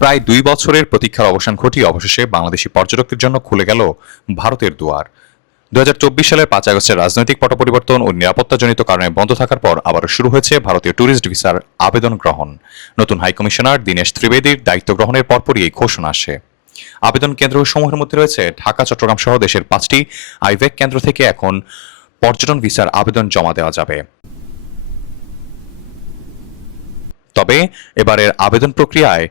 প্রায় ২ বছরের প্রতীক্ষার অবসান ঘটিয়ে অবশেষে বাংলাদেশি পর্যটকদের জন্য খুলে গেল ভারতের দুয়ার। ২০২৪ সালের ৫ আগস্টের রাজনৈতিক পট পরিবর্তন ও নিরাপত্তাজনিত কারণে বন্ধ থাকার পর আবারও শুরু হয়েছে ভারতীয় ট্যুরিস্ট ভিসার আবেদন গ্রহণ। নতুন হাইকমিশনার দীনেশ ত্রিবেদীর দায়িত্ব গ্রহণের পরপরই এই ঘোষণা আসে। আবেদন কেন্দ্রসমূহের মধ্যে রয়েছে ঢাকা, চট্টগ্রাম সহ দেশের ৫টি আইভেক কেন্দ্র থেকে এখন পর্যটন ভিসার আবেদন জমা দেওয়া যাবে। তবে এবারের আবেদন প্রক্রিয়ায়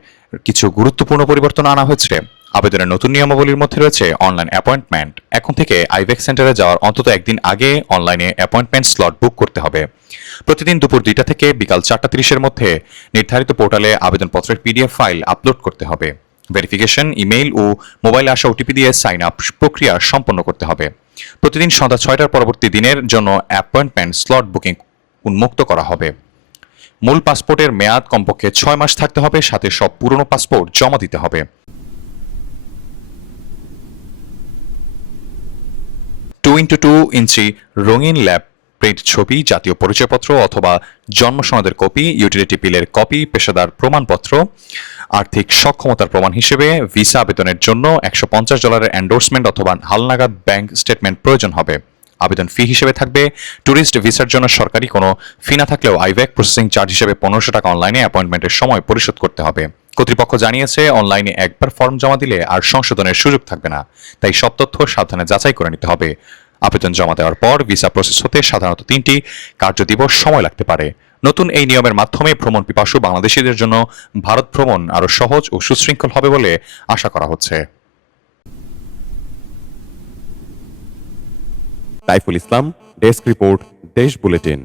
কিছু গুরুত্বপূর্ণ পরিবর্তন আনা হয়েছে। আবেদনের নতুন নিয়মাবলীর মধ্যে রয়েছে অনলাইন অ্যাপয়েন্টমেন্ট। এখন থেকে আইভেক সেন্টারে যাওয়ার অন্তত একদিন আগে অনলাইনে অ্যাপয়েন্টমেন্ট স্লট বুক করতে হবে। প্রতিদিন দুপুর ২টা থেকে বিকাল ৪টা ৩০-এর মধ্যে নির্ধারিত পোর্টালে আবেদনপত্রের পিডিএফ ফাইল আপলোড করতে হবে। ভেরিফিকেশন, ইমেইল ও মোবাইলে আসা ওটিপি দিয়ে সাইন আপ প্রক্রিয়া সম্পন্ন করতে হবে। প্রতিদিন সন্ধ্যা ৬টার পরবর্তী দিনের জন্য অ্যাপয়েন্টমেন্ট স্লট বুকিং উন্মুক্ত করা হবে। মূল পাসপোর্টের মেয়াদ কমপক্ষে ৬ মাস থাকতে হবে, সাথে সব পুরনো পাসপোর্ট জমা দিতে হবে। 2x2 ইঞ্চি রঙিন ল্যাব প্রিন্ট ছবি, জাতীয় পরিচয়পত্র অথবা জন্ম সনদের কপি, ইউটিলিটি বিলের কপি, পেশাদার প্রমাণপত্র, আর্থিক সক্ষমতার প্রমাণ হিসেবে ভিসা আবেদনের জন্য $১৫০ এন্ডোর্সমেন্ট অথবা হালনাগাদ ব্যাংক স্টেটমেন্ট প্রয়োজন হবে। আবেদন ফি হিসেবে থাকবে ট্যুরিস্ট ভিসার জন্য সরকারি কোনো ফি না থাকলেও আইভ্যাক প্রসেসিং চার্জ হিসেবে $১৫০০ অনলাইনে অ্যাপয়েন্টমেন্টের সময় পরিশোধ করতে হবে। কর্তৃপক্ষ জানিয়েছে, অনলাইনে একবার ফর্ম জমা দিলে আর সংশোধনের সুযোগ থাকবে না, তাই সব তথ্য সাবধানে যাচাই করে নিতে হবে। আবেদন জমা দেওয়ার পর ভিসা প্রসেস হতে সাধারণত ৩টি কার্যদিবস সময় লাগতে পারে। নতুন এই নিয়মের মাধ্যমে ভ্রমণ পিপাসু বাংলাদেশিদের জন্য ভারত ভ্রমণ আরও সহজ ও সুশৃঙ্খল হবে বলে আশা করা হচ্ছে। সাইফুল ইসলাম, ডেস্ক রিপোর্ট, দেশ বুলেটিন।